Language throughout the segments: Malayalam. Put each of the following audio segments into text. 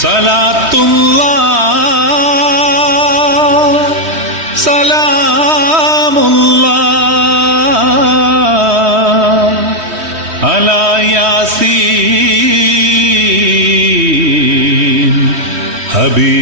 സലാത്തുല്ലാഹ് സലാമുല്ലാഹ് അലാ യാസീൻ ഹബീബില്ലാഹ്.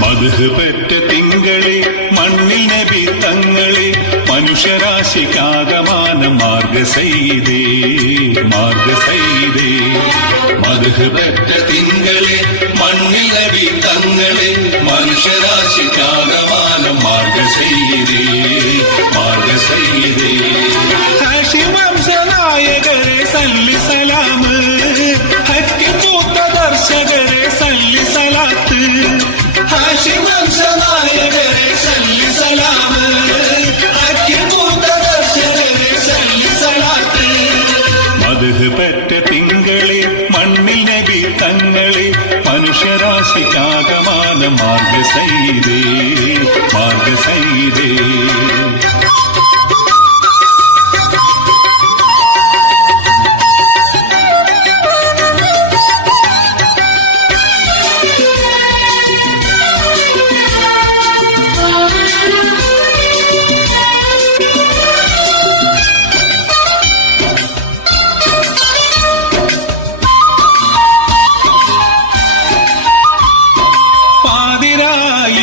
മദ്ഹ് പെറ്റ തിങ്കളെ മണ്ണിൽ നബി തങ്ങളെ മനുഷ്യരാശിക്കാകമാനം മാർഗസൈദേ മാർഗസൈദേ. മദ്ഹ് പെറ്റ തിങ്കളെ മണ്ണിൽ നബി തങ്ങളെ മനുഷ്യരാശിക്കാകമാനം മാർഗസൈദേ മാർഗസൈദേ. ഹാഷിം വംശനായകരെ സല്ലി സലാമ്, ഹക്കി പൂത്ത ദർശകരെ സല്ലി സലാത്ത്. ഹാഷിം വംശനായകരെ സല്ലി സലാമ്, ഹക്കി പൂത്ത ദർശകരെ സല്ലി സലാത്ത്. മദ്ഹ് പെറ്റ തിങ്കളെ മണ്ണിൽ നബി തങ്ങളെ മനുഷ്യരാശിക്കാകമാനം മാർഗസൈദേ മാർഗസൈദേ.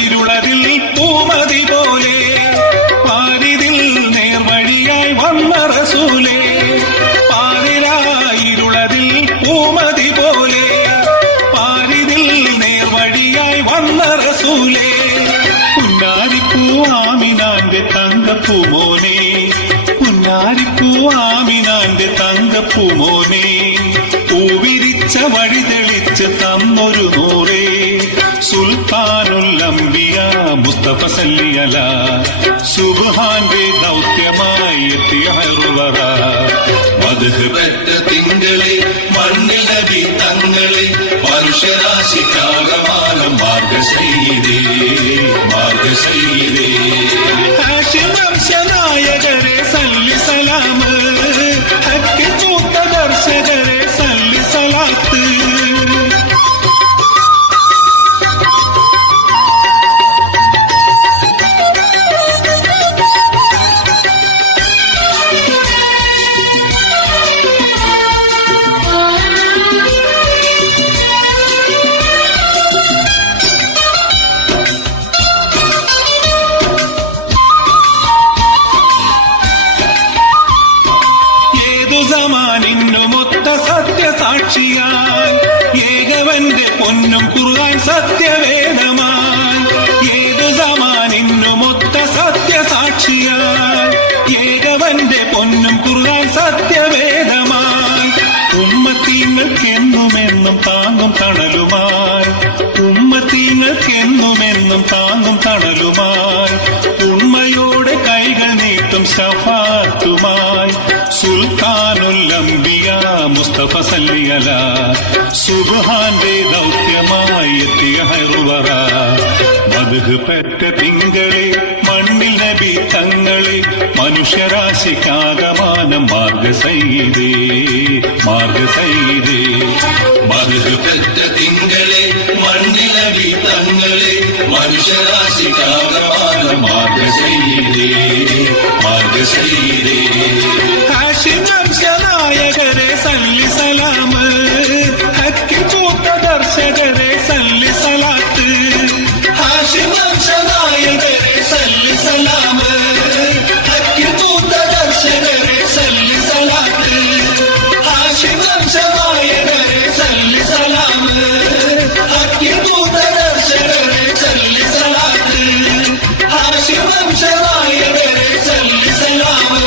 ഇരുളതിൽ പൂമതി പോലെ പാരിതിൽ നേർവഴിയായി വന്ന റസൂലേ. പാരിരുളതിൽ പൂമതി പോലെ പാരിതിൽ നേർവഴിയായി വന്ന റസൂലേ. പുന്നാരിപ്പൂ ആമിനാന്റെ തങ്കപ്പൂമോനെ, പുന്നാരിപ്പൂ ആമിനാന്റെ തങ്കപ്പൂമോനെ. പൂവിരിച്ച വഴി തെളിച്ച് തന്നൊരു നൂറേ, സുൽത്താനുൽ അംബിയ മുസ്തഫ സല്ലി അലാ. സുബ്ഹാന്റെ ദൗത്യമായി എത്തിയ ഹൈറുൽ മദ്ഹ് പെറ്റ തിങ്കളെ മണ്ണിൽ നബി തങ്ങളെ മനുഷ്യരാശിക്കാകമാനം മാർഗസൈദേ മാർഗസൈദേ. ഹാഷിം വംശനായകരെ സല്ലി സലാമ്, ഹക്കി പൂത്ത ദർശകരെ സല്ലി സലാത്ത്. സമാനിന്നുമൊത്ത സത്യസാക്ഷിയായി ഏകവന്റെ പൊന്നും ഖുർആൻ സത്യവേദമായി. ഏതു സമാനിന്നുമൊത്ത സത്യസാക്ഷിയായി ഏകവന്റെ പൊന്നും ഖുർആൻ സത്യവേദമായി. ഉമ്മത്തീങ്ങൾക്കെന്നുമെന്നും താങ്ങും തണലുമായി, ഉമ്മത്തീങ്ങൾക്കെന്നുമെന്നും താങ്ങും തണലുമായി. ഉണ്മയോടെ കൈകൾ നീട്ടും ശഫാത്തുമായി. സുൽത്താനുൽ അംബിയ മുസ്തഫ സല്ലി അലാ. സുബ്ഹാന്റെ ദൗത്യമായി എത്തിയ ഹൈറുൽ വറാ. മദ്ഹ് പെറ്റ തിങ്കളെ മണ്ണിൽ നബി തങ്ങളെ മനുഷ്യരാശിക്കാകമാനം മാർഗസൈദേ മാർഗസൈദേ. മദ്ഹ് പെറ്റ തിങ്കളെ മണ്ണിൽ നബി തങ്ങളെ മനുഷ്യരാശിക്കാകമാനം മാർഗസൈദേ മാർഗസൈദേ. ഹാഷിം വംശനായകരെ സല്ലി സലാമ്, ഹക്കി പൂത്ത ദർശകരെ സല്ലി സലാത്ത്. ഹാഷിം വംശനായകരെ സല്ലി സലാമ്, ഹക്കി പൂത്ത ദർശകരെ സല്ലി സലാത്ത്. ഹാഷിം വംശനായകരെ സല്ലി സലാമ്, ഹക്കി പൂത്ത ദർശകരെ സല്ലി സലാത്ത്. ഹാഷിം വംശനായകരെ സല്ലി സലാമ്,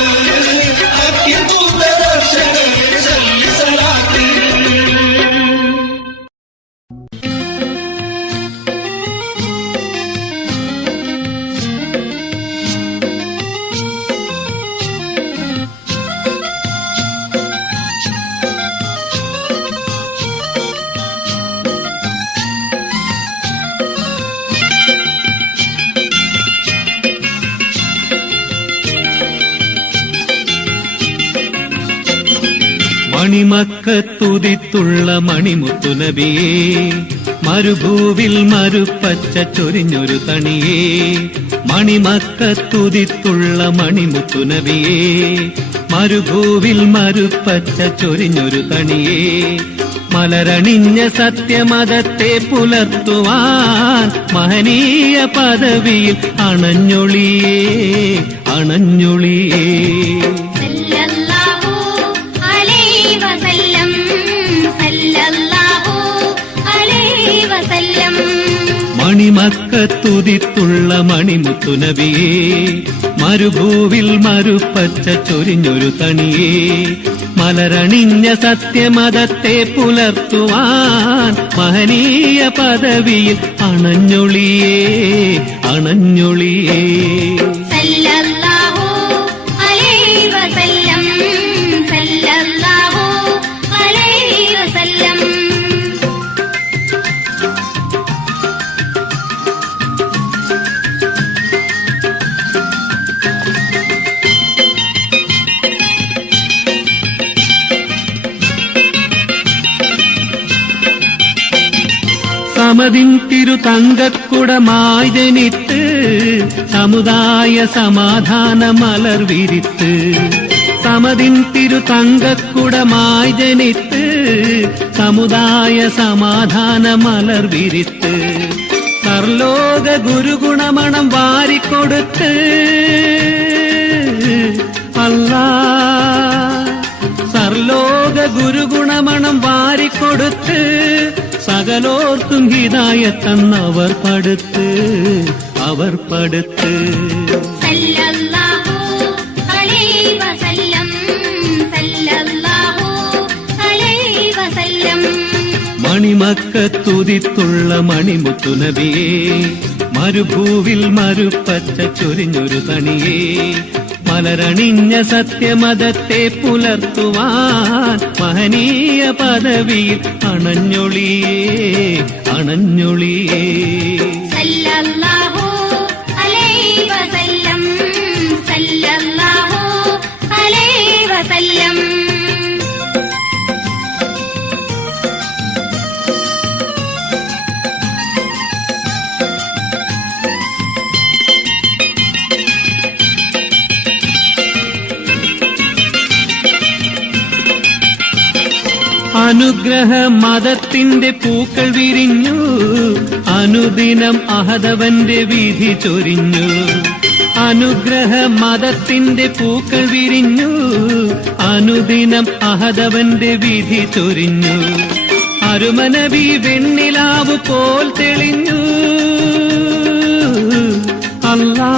മണിമക്കത്തുതിത്തുള്ള മണിമുത്തുനബിയേ, മരുഭൂവിൽ മരുപ്പച്ച ചൊരിഞ്ഞൊരു തണിയേ. മണിമക്കത്തുതിത്തുള്ള മണിമുത്തുനബിയേ, മരുഭൂവിൽ മരുപ്പച്ച ചൊരിഞ്ഞൊരു തണിയേ. മലരണിഞ്ഞ സത്യമതത്തെ പുലർത്തുവാൻ മഹനീയ പദവിയിൽ അണഞ്ഞൊളിയേ, അണഞ്ഞൊളിയേ. മണിമക്കത്തുതിത്തുള്ള മണിമുത്തുനബിയേ, മരുഭൂവിൽ മരുപ്പച്ച ചൊരിഞ്ഞൊരു തണിയേ. മലരണിഞ്ഞ സത്യമതത്തെ പുലർത്തുവാൻ മഹനീയ പദവിയിൽ അണഞ്ഞൊളിയേ, അണഞ്ഞൊളിയേ. സമതിൻ തിരു തങ്കക്കുടമായി ജനിത്ത് സമുദായ സമാധാന മലർ വിരിത്ത്. സമതിൻ തിരു തങ്കക്കുടമായി ജനിത്ത് സമുദായ സമാധാന മലർ വിരിത്ത്. സർലോക ഗുരുഗുണമണം വാരിക്കൊടുത്ത് അല്ലാ, സർലോക ഗുരുഗുണമണം വാരിക്കൊടുത്ത് സകലോർക്കും ഹിദായത്തന്നവർ പടുത്ത്, അവർ പടുത്ത്. മണിമക്കത്തുതിത്തുള്ള മണിമുത്തുനബിയേ, മരുഭൂവിൽ മരുപ്പച്ച ചൊരിഞ്ഞൊരു തണിയേ. മലരണിഞ്ഞ സത്യമതത്തെ പുലർത്തുവാൻ മഹനീയ പദവിയിൽ അണഞ്ഞൊളിയേ, അണഞ്ഞൊളിയേ. അനുഗ്രഹ മതത്തിന്റെ പൂക്കൾ വിരിഞ്ഞു, അനുദിനം അഹദവന്റെ വിധി ചൊരിഞ്ഞു. അനുഗ്രഹ മതത്തിന്റെ പൂക്കൾ വിരിഞ്ഞു, അനുദിനം അഹദവന്റെ വിധി ചൊരിഞ്ഞു. അരുമനബി വെണ്ണിലാവ് പോൽ തെളിഞ്ഞു അല്ലാ,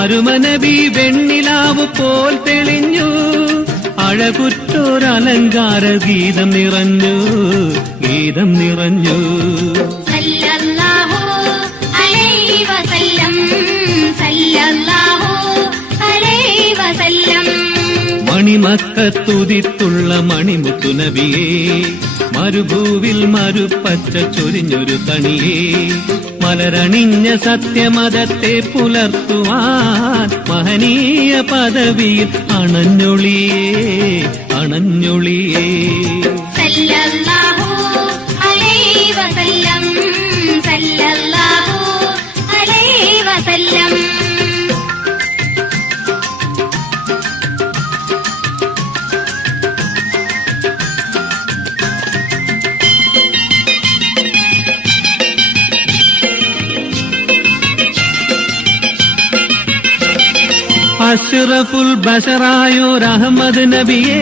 അരുമനബി വെണ്ണിലാവ് പോൽ തെളിഞ്ഞു. അഴകുറ്റോരലങ്കാര ഗീതം നിറഞ്ഞു, ഗീതം നിറഞ്ഞു. മണിമക്കത്തുതിത്തുള്ള മണിമുത്തുനബിയേ, മരുഭൂവിൽ മരുപ്പച്ച ചൊരിഞ്ഞൊരു തണിയേ. മലരണിഞ്ഞ സത്യമതത്തെ പുലർത്തുവാൻ മഹനീയ പദവിയിൽ അണഞ്ഞൊളിയേ, അണഞ്ഞൊളിയേ. അഷ്റഫുൽ ബശറായോർ അഹമ്മദ് നബിയേ,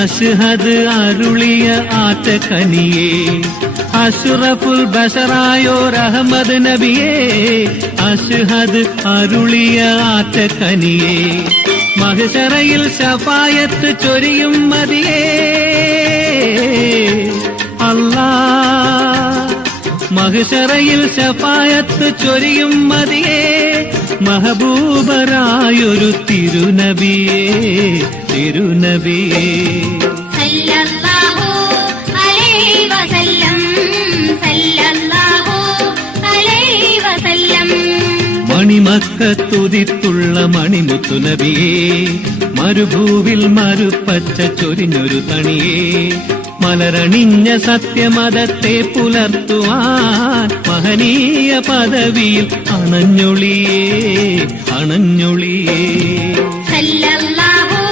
അഷ്ഹദ് അരുളിയ ആറ്റക്കനിയേ. അഷ്റഫുൽ ബശറായോർ അഹമ്മദ് നബിയേ, അഷ്ഹദ് അരുളിയ ആറ്റക്കനിയേ. മഹ്ശറയിൽ ശഫായത്ത് ചൊരിയും മതിയേ അല്ലാ, മഹ്ശറയിൽ ശഫായത്ത് ചൊരിയും മതിയേ. മഹബൂബരായൊരു തിരുനബിയേ, തിരുനബിയേ. മക്കത്തുതിത്തുള്ള മണിമുത്തു നബിയേ, മരുഭൂവിൽ മരുപ്പച്ച ചൊരിഞ്ഞൊരു തണിയേ, മലരണിഞ്ഞ സത്യമതത്തെ പുലർത്തുവാൻ മഹനീയ പദവിയിൽ അണഞ്ഞൊളിയേ അണഞ്ഞൊളിയേ. സല്ലല്ലാഹു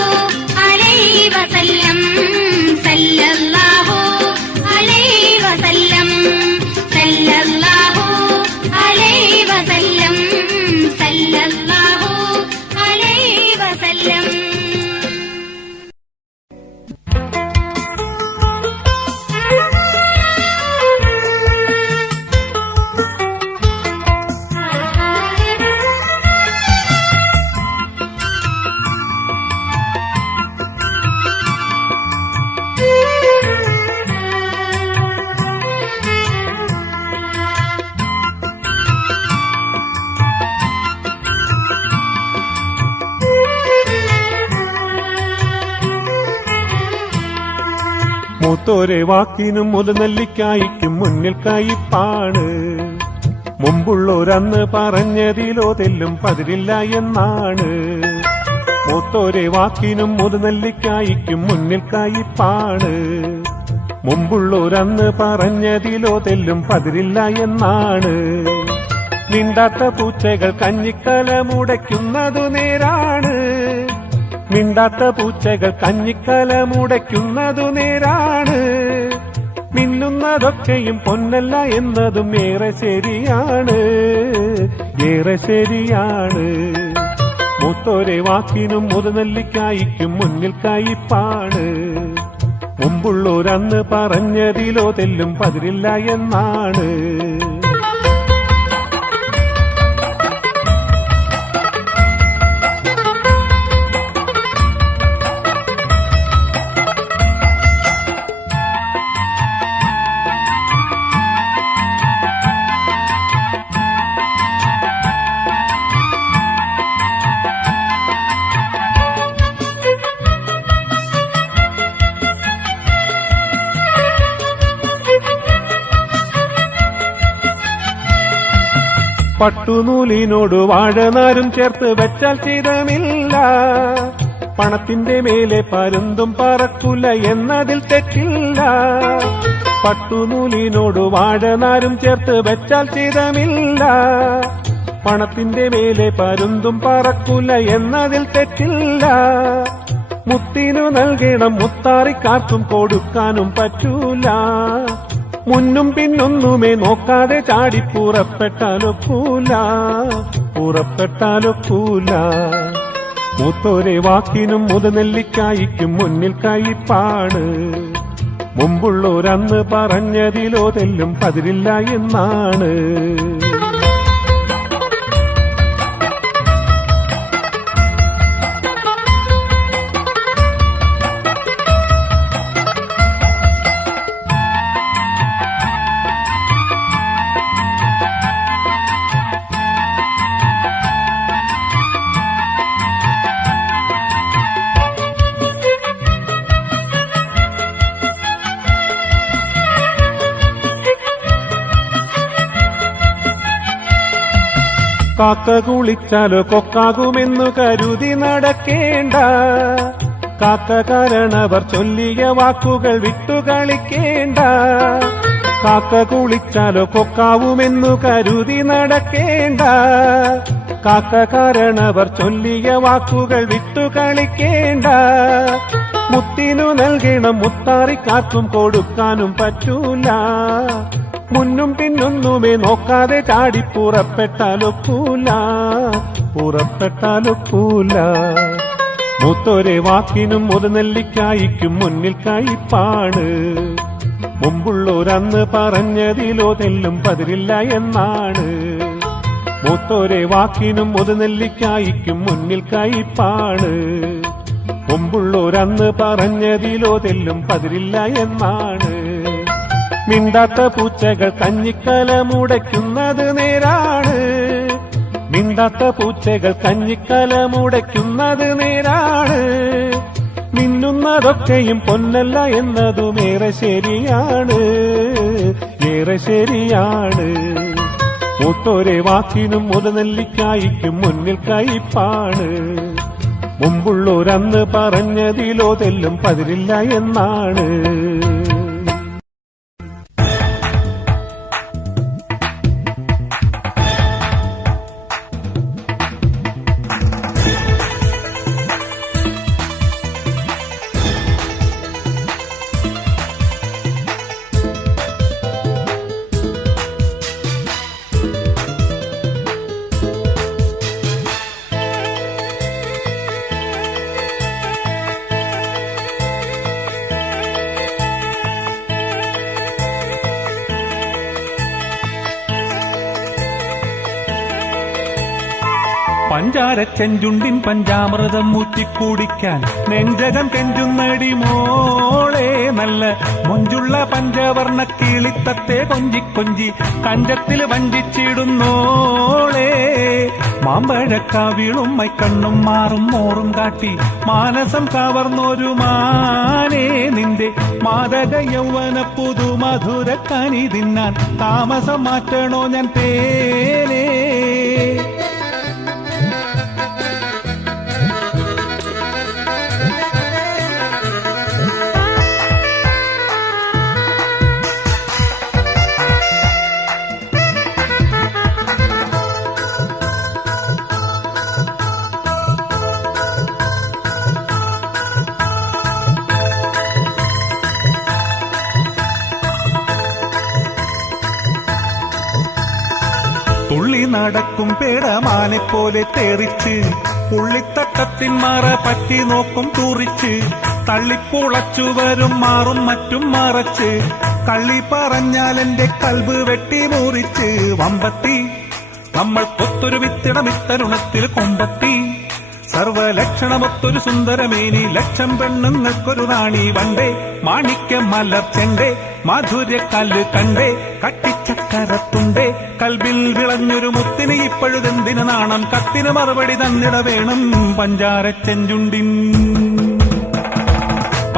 അലൈഹി വസല്ലം, സല്ലല്ലാഹു അലൈഹി വസല്ലം, സല്ലല്ലാഹു അലൈഹി വസല്ലം, സല്ലല്ലാഹു അലൈഹി വസല്ലം. മൂത്തോരെ വാക്കിനും മുതനെല്ലിക്കായിക്കും മുന്നിൽ കയിപ്പാണ്. മുമ്പുള്ളോരന്ന് പറഞ്ഞതിലോ തെല്ലും പതിരില്ല എന്നാണ്. മൂത്തോരെ വാക്കിനും മുതനെല്ലിക്കായിക്കും മുന്നിൽ കയിപ്പാണ്. മുമ്പുള്ളോരന്ന് പറഞ്ഞതിലോ തെല്ലും പതിരില്ല എന്നാണ്. മിണ്ടാത്ത പൂച്ചകൾ കഞ്ഞിക്കല മുടയ്ക്കുന്നതു നേരാണ്. മിണ്ടാത്ത പൂച്ചകൾ കഞ്ഞിക്കല മുടയ്ക്കുന്നതു നേരാണ്. മിന്നുന്നതൊക്കെയും പൊന്നല്ല എന്നതും ഏറെ ശരിയാണ്, ഏറെ ശരിയാണ്. മൂത്തോരെ വാക്കിനും മുതനെല്ലിക്കായിക്കും മുന്നിൽ കയിപ്പാണ്. മുമ്പുള്ളോരന്ന് പറഞ്ഞതിലോ തെല്ലും പതിരില്ല എന്നാണ്. പട്ടുനൂലിനോട് വാഴനാരും ചേർത്ത് വെച്ചാൽ ചിതമില്ല. പണത്തിന്റെ മേലെ പരുന്തും പറക്കൂല എന്നതിൽ തെറ്റില്ല. പട്ടുനൂലിനോട് വാഴനാരും ചേർത്ത് വെച്ചാൽ ചിതമില്ല. പണത്തിന്റെ മേലെ പരുന്തും പറക്കൂല എന്നതിൽ തെറ്റില്ല. മുത്തിനു നൽകണം മുത്താറിക്കാർക്കും കൊടുക്കാനും പറ്റൂല. മുന്നും പിന്നൊന്നുമേ നോക്കാതെ ചാടി പുറപ്പെട്ടാലൊക്കൂല, പുറപ്പെട്ടാലൊക്കൂല. മൂത്തോരെ വാക്കിനും മുതനെല്ലിക്കായിക്കും മുന്നിൽ കയിപ്പാണ്. മുമ്പുള്ളോരന്ന് പറഞ്ഞതിലോ തെല്ലും പതിരില്ല എന്നാണ്. കാക്ക കുളിച്ചാലോ കൊക്കാകുമെന്നു കരുതി നടക്കേണ്ട. കാക്ക കാരണവർ ചൊല്ലിയ വാക്കുകൾ വിട്ടുകളിക്കേണ്ട. കാക്ക കുളിച്ചാലോ കൊക്കാവുമെന്നു കരുതി നടക്കേണ്ട. കാക്ക കാരണവർ ചൊല്ലിയ വാക്കുകൾ വിട്ടുകളിക്കേണ്ട. മുത്തിനു നൽകണം മുത്താറിക്കാർക്കും കൊടുക്കാനും പറ്റൂല. മുന്നും പിന്നൊന്നുമേ നോക്കാതെ ചാടി പുറപ്പെട്ടാലൊക്കൂല, പുറപ്പെട്ടാലൊക്കൂല. മൂത്തോരെ വാക്കിനും മുതനെല്ലിക്കായിക്കും മുന്നിൽ കയിപ്പാണ്. മുമ്പുള്ളോരന്ന് പറഞ്ഞതിലോ തെല്ലും പതിരില്ല എന്നാണ്. മൂത്തോരെ വാക്കിനും മുതനെല്ലിക്കായിക്കും മുന്നിൽ കയിപ്പാണ്. മുമ്പുള്ളോരന്ന് പറഞ്ഞതിലോ തെല്ലും പതിരില്ല എന്നാണ്. മിണ്ടാത്ത പൂച്ചകൾ കഞ്ഞിക്കല മുടയ്ക്കുന്നത് നേരാണ്. മിണ്ടാത്ത പൂച്ചകൾ കഞ്ഞിക്കല മുടയ്ക്കുന്നത് നേരാണ്. മിന്നുന്നതൊക്കെയും പൊന്നല്ല എന്നതും ഏറെ ശരിയാണ്, ഏറെ ശരിയാണ്. മൂത്തോരെ വാക്കിനും മുതനെല്ലിക്കായ്ക്കും മുന്നിൽ കൈപ്പാണ്. മുമ്പുള്ളോരന്ന് പറഞ്ഞതിലോ തെല്ലും പതിരില്ല എന്നാണ്. പഞ്ചാരച്ചെഞ്ചുണ്ടിൻ പഞ്ചാമൃതം ഊറ്റിക്കൂടിക്കാൻ നെഞ്ചകം കെഞ്ചുന്നടി മോളെ നല്ല മൊഞ്ചുള്ള പഞ്ചവർണ്ണ കിളിത്തത്തെ കൊഞ്ചി കഞ്ചത്തിൽ വഞ്ചിച്ചിടുന്നോളെ. മാമ്പഴക്കാവിളും മൈക്കണ്ണും മാറും മോറും കാട്ടി മാനസം കവർന്നൊരു മാനേ നിന്റെ മാദക യൗവന പുതുമധുര കനി തിന്നാൻ താമസം മാറ്റണോ ഞാൻ തേനേ. തുള്ളി നടക്കും പേടമാനെ പോലെ തെറിച്ച് പുള്ളിത്തട്ടത്തിൻ മറ പറ്റി നോക്കും തൂറിച്ച് തള്ളിപ്പുളച്ചു വരും മാറും മറ്റും മറച്ച് കള്ളി പറഞ്ഞാൽ എന്റെ കൽബ് വെട്ടി മുറിച്ച് വമ്പത്തി നമ്മൾ കൊത്തൊരു വിത്തിടമിത്തരുണത്തിൽ കൊമ്പത്തി സർവലക്ഷണമൊത്തൊരു സുന്ദരമേനി ലക്ഷം പെണ്ണുങ്ങൾക്കൊരു നാണി വണ്ടേ മാണിക്യം മലർച്ചെണ്ടേ മാധുര്യ കല്ല് കണ്ടേ കട്ടിച്ചക്കരത്തുണ്ടേ കൽബിൽ വിളഞ്ഞൊരു മുത്തിന് ഇപ്പോഴുതെന്തിന് നാണം കത്തിന് മറുപടി തന്നിട വേണം.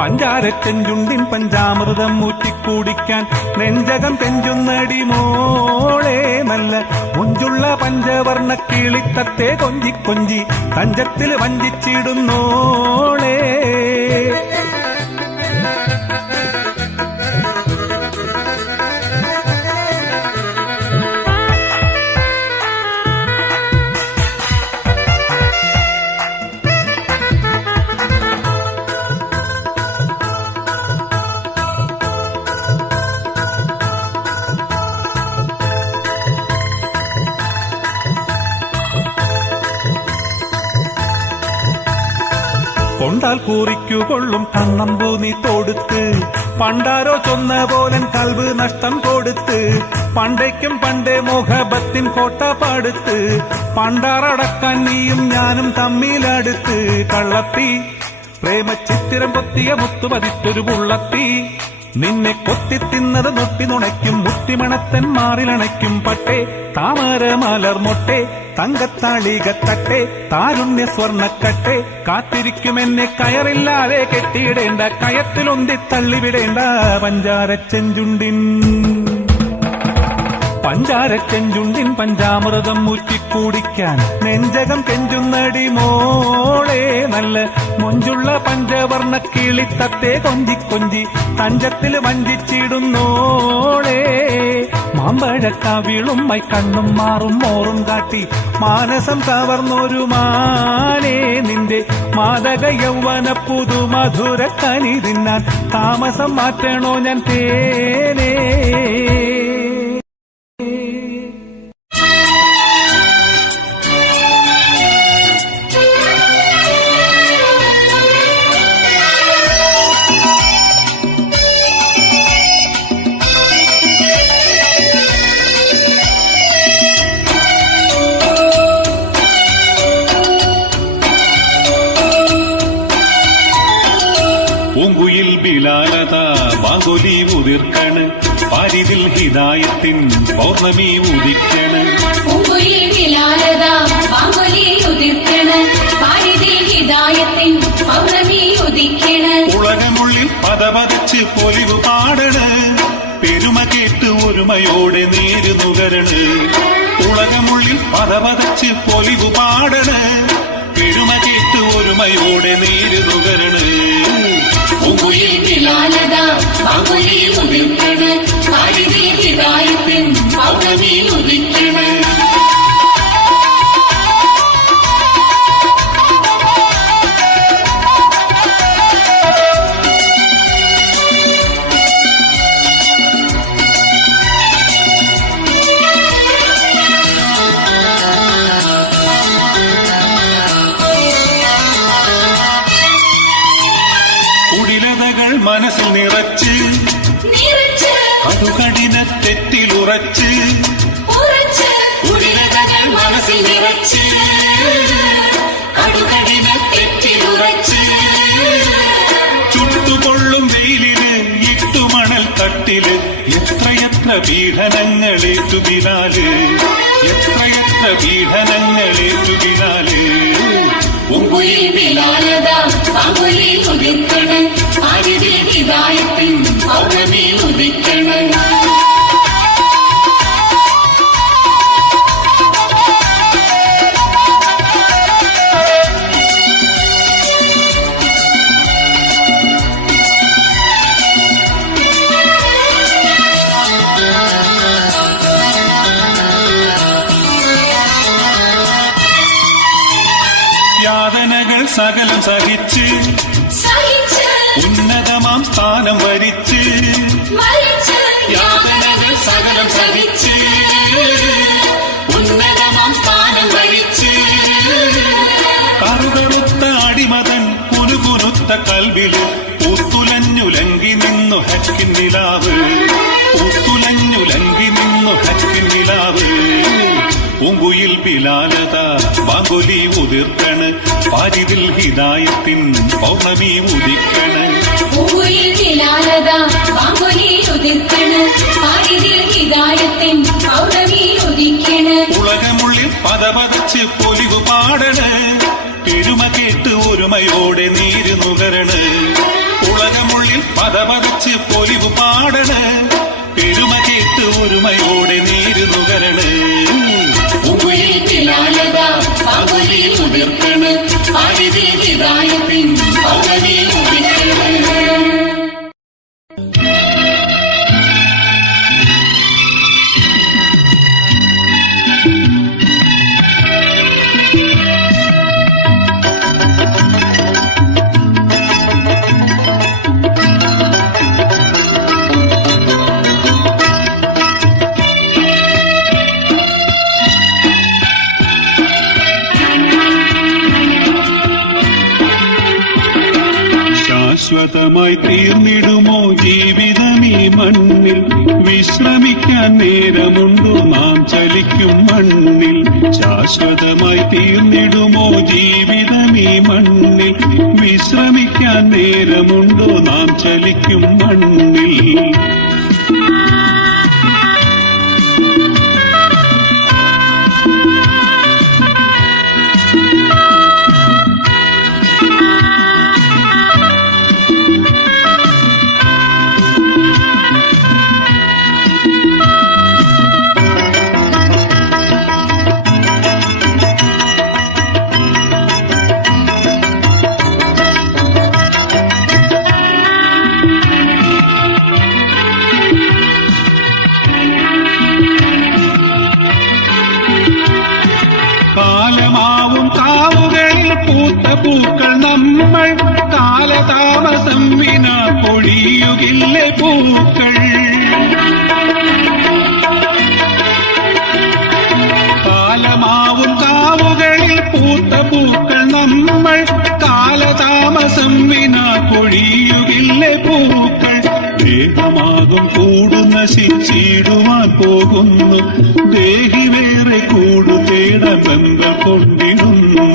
പഞ്ചാരച്ചെഞ്ചുണ്ടിൻ പഞ്ചാമൃതം ഊറ്റിക്കൂടിക്കാൻ നെഞ്ചകം തെഞ്ചുന്നടി മോളെ നല്ല മുഞ്ചുള്ള പഞ്ചവർണ്ണ കിളിത്തത്തെ കൊഞ്ചി കഞ്ചത്തിൽ വഞ്ചിച്ചിടുന്നോളെ. കൊണ്ടാൽ കൂറിക്കു കൊള്ളും കണ്ണമ്പൂ നീ തൊടുത്ത് പണ്ടാരോ ചൊന്ന പോലൻ കൽബ് നഷ്ടം കൊടുത്ത് പണ്ടേക്കും പണ്ടേ മോഹബത്തിൻ കോട്ട പാടുത്ത് പണ്ടാറടക്കാൻ നീയും ഞാനും തമ്മിലടുത്ത് കള്ളത്തി പ്രേമച്ചിത്തിരം കൊത്തിയ മുത്തുപതിറ്റൊരു പുള്ളത്തി നിന്നെ കൊത്തിത്തിന്നത് നൊട്ടി നുണയ്ക്കും മുത്തിമണത്തൻ മാറിലണയ്ക്കും പട്ടേ താമര മലർമൊട്ടെ തങ്കത്താളികത്തട്ടെ താരുണ്യ സ്വർണ്ണക്കട്ടെ കാത്തിരിക്കുമെന്നെ കയറില്ലാതെ കെട്ടിയിടേണ്ട കയത്തിലൊന്തി തള്ളിവിടേണ്ട. പഞ്ചാരച്ചെഞ്ചുണ്ടിൻ പഞ്ചാമൃതം ഊറ്റിക്കൂടിക്കാൻ നെഞ്ചകം കെഞ്ചുന്നടി മോളെ നല്ല മൊഞ്ചുള്ള പഞ്ചവർണ്ണ കിളിത്തത്തെ കൊഞ്ചി തഞ്ചത്തിൽ വഞ്ചിച്ചിടുന്നോളെ. മാമ്പഴക്കാവിളും മൈക്കണ്ണും മാറും മോറും കാട്ടി മാനസം കവർന്നൊരു മാനേ നിന്റെ മാദക യൗവന പുതുമധുര കനി തിന്നാൻ താമസം മാറ്റണോ ഞാൻ തേനേ. പൂങ്കുയിൽ ബിലാലത ബാങ്കുലി ഉതിർക്കണ് പാരിതിൽ ഹിദായത്തിൻ പൗർണമി ഉദിക്കണ്. പൂങ്കുയിൽ ബിലാലത ബാങ്കുലി ഉതിർക്കണ് പാരിതിൽ ഹിദായത്തിൻ പൗർണമി ഉദിക്കണ്. ഉളകമുള്ളിൽ പദപതിച്ച് പൊലിവ് പാടണ് പെരുമ കേട്ട് ഒരുമയോടെ നേരു നുകരണ്. ഉലകമുള്ളിൽ പതപതച്ച് പൊലിവു പാടണ് പെരുമ കേട്ട് ഒരുമയോടെ നീര് നുകരണ് പൂങ്കുയിൽ ബിലാലത ബാങ്കുലി ഉദിർക്കണ് പാരിതിൽ ഹിദായത്തിൻ പൗർണമി ഉദിക്കണ് കുടിലതകൾ മനസ്സിൽ നിറച്ച് അതു കഠിന തെറ്റിലുറച്ച് കുടിലതകൾ മനസ്സിൽ നിറച്ച് അതു കഠിന തെറ്റിലുറച്ച് ചുട്ടുകൊള്ളും വെയിലില് ഇട്ടുമണൽ തട്ടില് എത്രയെത്ര പീഡനങ്ങളേറ്റു ബിലാല് എത്രയെത്ര പീഡനങ്ങളേറ്റു ബിലാല് പൂങ്കുയിൽ ബിലാലത ബാങ്കുലി ഉദിർക്കണ് പാരിതിൽ ഹിദായത്തിൻ പൗർണമി ഉദിക്കണ് യാതനകൾ സകലം സഹിച്ച് ഉന്നതമാം സ്ഥാനം വരിച്ച് യാതനകൾ സകലം സഹിച്ച് ഉന്നതമാം സ്ഥാനം വരിച്ച് കറുകറുത്ത അടിമതൻ കുനുകുനുത്ത കൽവില് പൂത്തുലഞ്ഞുലങ്കി നിന്നു ഹക്കിൻ നിലാവ് പൂത്തുലഞ്ഞുലങ്കി നിന്നു ഹക്കിൻ നിലാവ് പൂങ്കുയിൽ ബിലാലത ബാങ്കുലി ഉതിർക്കണ് പാരിതിൽ ഹിദായത്തിൻ പൗർണമി ഉദിക്കണ് പൂങ്കുയിൽ ബിലാലത ബാങ്കുലി ഉദിർക്കണ് പാരിതിൽ ഹിദായത്തിൻ പൗർണമി ഉദിക്കണ് ഉലകമുള്ളിൽ പതപതച്ച് പൊലിവു പാടണ് പെരുമ കേട്ട് ഒരുമയോടെ നീര് നുകരണ് ഉലകമുള്ളിൽ പതപതച്ച് പൊലിവു പാടണ് പെരുമ കേട്ട് ഒരുമയോടെ നീര് നുകരണ് പൂങ്കുയിൽ ബിലാലത ബാങ്കുലി ഉദിർക്കണ് പാരിതിൽ ഹിദായത്തിൻ പൗർണമി ഉദിക്കണ് ശാശ്വതമായി തീർന്നിടുമോ ജീവിതമീ മണ്ണിൽ വിശ്രമിക്കാൻ നേരമുണ്ടോ നാം ചലിക്കും മണ്ണിൽ ശാശ്വതമായി തീർന്നിടുമോ ജീവിതമീ മണ്ണിൽ വിശ്രമിക്കാൻ നേരമുണ്ടോ നാം ചലിക്കും മണ്ണിൽ കാലമാവും കാവുകളിൽ പൂത്ത പൂക്കൾ നമ്മൾ കാലതാമസം വിനാ പൊഴിയുകില്ലേ പൂക്കൾ കാലമാവും കാവുകളിൽ പൂത്ത പൂക്കൾ നമ്മൾ കാലതാമസം വിനാ പൊഴിയുകില്ലേ പൂക്കൾ ദേഹമാകും കൂടു നശിച്ചിടുവാൻ പോകുന്നു ദേഹി വേറെ കൂടു തേടാൻ ബന്ധം കൊണ്ടിടുന്നു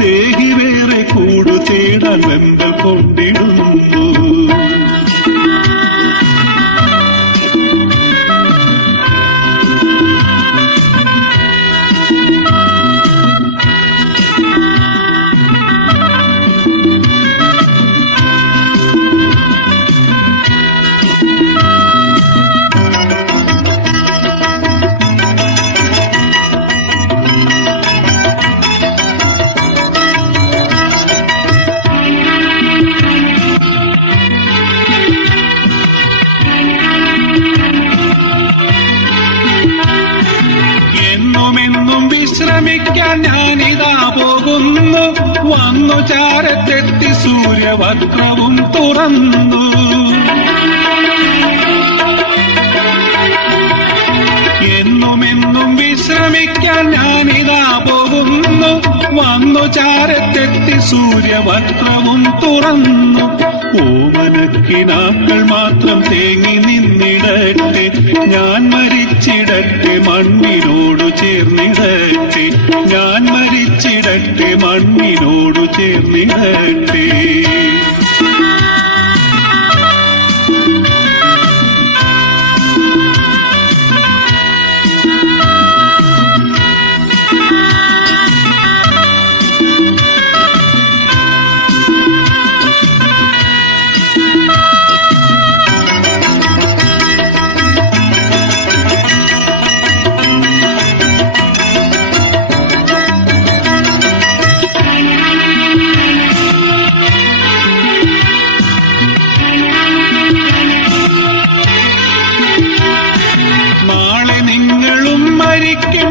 ദേഹി വേറെ കൂടു തേടാൻ ബന്ധം കൊണ്ടിടുന്നു വിശ്രമിക്കാൻ ഞാനിതാ പോകുന്നു. വന്നു ചാരത്തെത്തി സൂര്യവക്രവും തുറന്നു. എന്നുമെന്നും വിശ്രമിക്കാൻ ഞാനിതാ പോകുന്നു. വന്നു ചാരത്തെത്തി സൂര്യവക്രവും തുറന്നു. ഓമനക്കിനാക്കൾ മാത്രം തേങ്ങി നിന്നിടട്ടെ, ഞാൻ മരിച്ചിടട്ടെ മണ്ണിനോടു ചേർന്നിടട്ടെ, ഞാൻ മരിച്ചിടട്ടെ മണ്ണിനോടു ചേർന്നിടട്ടെ.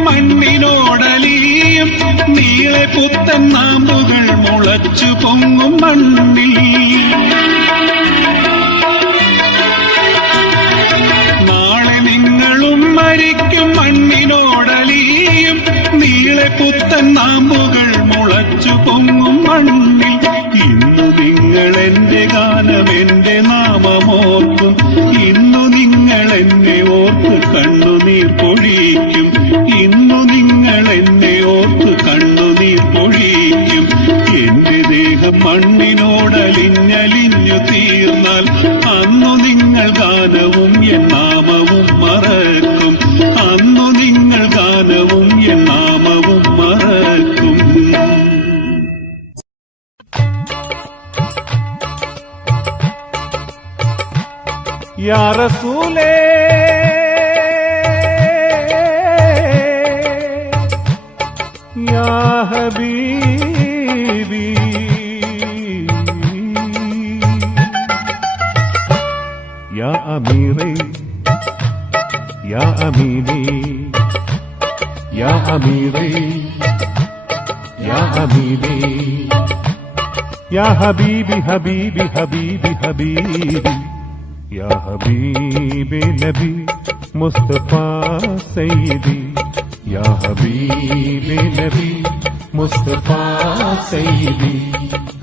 മണ്ണിനോടലിയും നീളെ പുത്തൻ നാമ്പുകൾ മുളച്ചു പൊങ്ങും മണ്ണിൽ. നാളെ നിങ്ങളും മരിക്കും മണ്ണിനോടലിയും നീളെ പുത്തൻ നാമ്പുകൾ മുളച്ചു പൊങ്ങും മണ്ണിൽ. ഇന്നു നിങ്ങൾ എന്റെ ഗാനം എന്റെ നാമമോർക്കും, ഇന്നു നിങ്ങൾ എന്നെ ഓർത്ത് കണ്ണുനീർ പൊഴിക്കും, ഇന്നു നിങ്ങൾ എന്നെ ഓർത്ത് കണ്ണുനീർ പൊഴിക്കും. എന്റെ ദേഹം മണ്ണിനോടലിഞ്ഞലിഞ്ഞു തീർന്നാൽ അന്നു നിങ്ങൾ ഗാനവും എൻ നാമവും മറക്കും, അന്നു നിങ്ങൾ ഗാനവും എൻ നാമവും മറക്കും. യാ റസൂലേ യാ ഹബീബി യാ അമീറേ യാ അമീനി യാ അമീറേ യാ അമീനി യാ ഹബീബി ഹബീബി ഹബീബി ഹബീബി യാ ഹബീബി നബി മുസ്തഫ സയ്യിദി യാ ഹബീബി നബി മുസ്തഫ സയ്യിദി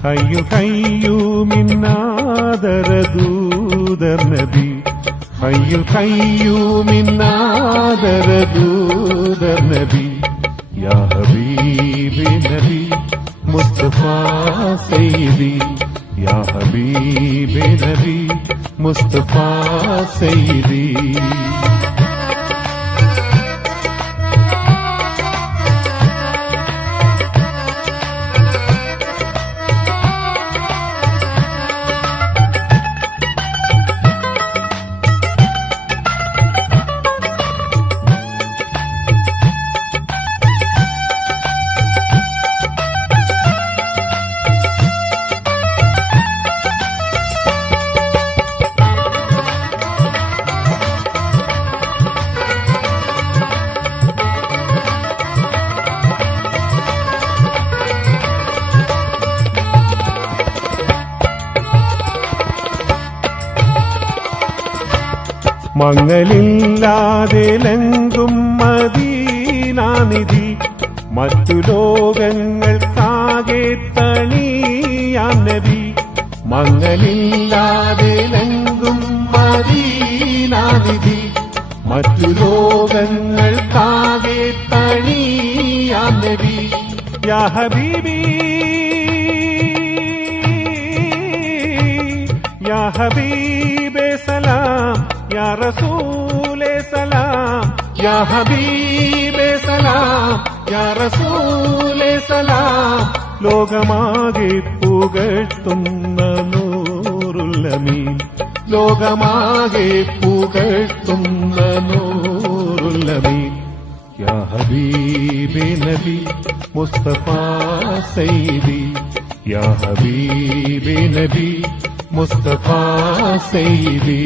ഹയ്യു ഹയ്യു മിന്നാദരദൂദർ നബി ഹയ്യു ഹയ്യു മിന്നാദരദൂദർ നബി യാ ഹബീബി നബി മുസ്തഫ സയ്യിദി യാ ഹബീബി നബി മുസ്തഫ സയ്യിദി. മങ്ങലില്ലാതെ ലങ്കും മദീനാനിധി മറ്റു ലോകങ്ങൾക്കാകെ തണിയാം നബി. മങ്ങലില്ലാതെ ലങ്കും മദീനാനിധി മറ്റു ലോകങ്ങൾക്കാകെ തണിയാം നബി. യാ ഹബീബി യാ ഹബീബേ സലാം യാ റസൂലേ സലാം യാ ഹബീബേ സലാം യാ റസൂലേ സലാം. ലോകമാകെ പുകഴ്ത്തുന്ന നൂറുൽ അമീൻ, ലോകമാകെ പുകഴ്ത്തുന്ന നൂറുൽ അമീൻ. യാ ഹബീബി നബി മുസ്തഫ സയ്യിദി യാ ഹബീബി നബി മുസ്തഫ സയ്യിദി.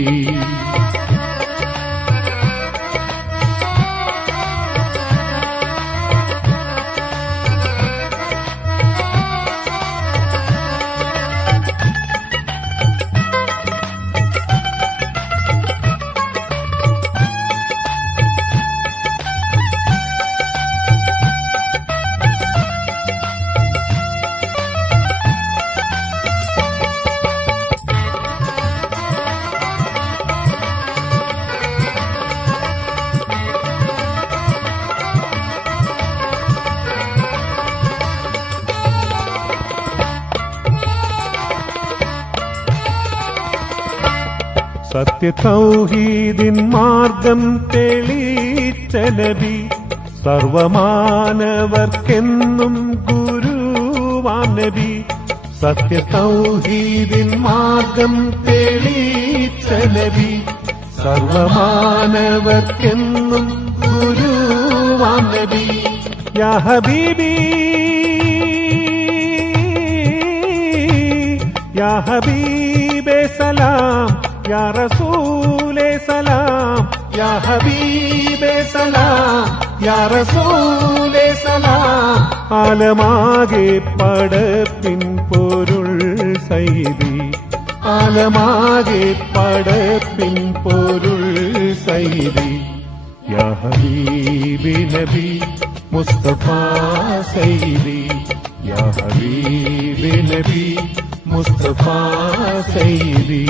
സത്യതൗഹീദിൻ മാർഗം തെളിയിച്ച നബി, സർവമാനവർക്കെന്നും ഗുരുവാം നബി. സത്യതൗഹീദിൻ മാർഗം തെളിയിച്ച നബി, സർവമാനവർക്കെന്നും ഗുരുവാം നബി. യാ ഹബീബി യാ ഹബീബേ സലാം, യാ റസൂലേ സലാം, യാ ഹബീബേ സലാം, യാ റസൂലേ സലാം. ആലമാകെ പടപ്പിൻ പൊരുൾ സയ്യിദി, ആലമാകെ പടപ്പിൻ പൊരുൾ സയ്യിദി. യാ ഹബീബി നബി മുസ്തഫ സയ്യിദി, യാ ഹബീബി നബി മുസ്തഫ സയ്യിദി.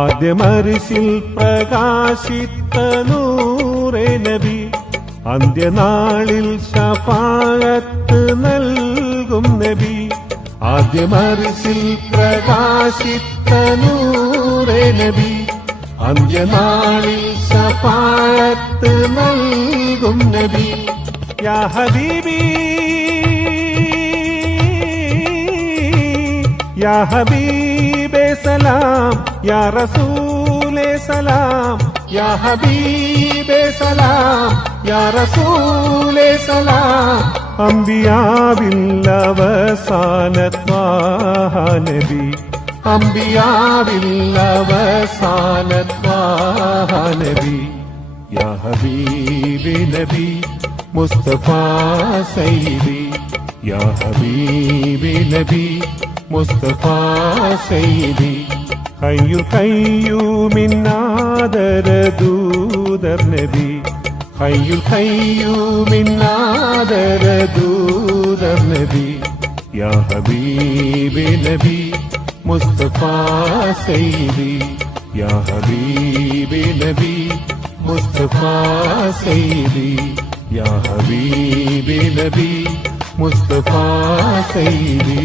ആദ്യമരിശിൽ പ്രകാശിത്ത നൂറേ നബി, അന്ത്യനാളിൽ ശഫാഅത്ത് നൽകും നബി. ആദ്യമരിശിൽ പ്രകാശിത്ത നൂറേ നബി, അന്ത്യനാളിൽ ശഫാഅത്ത് നൽകും നബി. യാ ഹബീബി യാ ഹബീബേ സലാം, യാ റസൂലേ സലാം, യാ ഹബീബേ സലാം, യാ റസൂലേ സലാം. അംബിയാവിൽ അവസാന ത്വാഹ നബി, അംബിയാവിൽ അവസാന ത്വാഹ നബി. യാ ഹബീബി നബി മുസ്തഫ സയ്യിദി, യാ ഹബീബി നബി മുസ്തഫ സയ്യിദി. ഹയ്യുൽ ഖയ്യൂമിന്നാദരദൂദർ നബി, ഹയ്യുൽ ഖയ്യൂമിന്നാദരദൂദർ നബി. യാ ഹബീബി നബി മുസ്തഫ സയ്യിദി, യാ ഹബീബി നബി മുസ്തഫ സയ്യിദി, യാ ഹബീബി നബി മുസ്തഫ സയ്യിദി.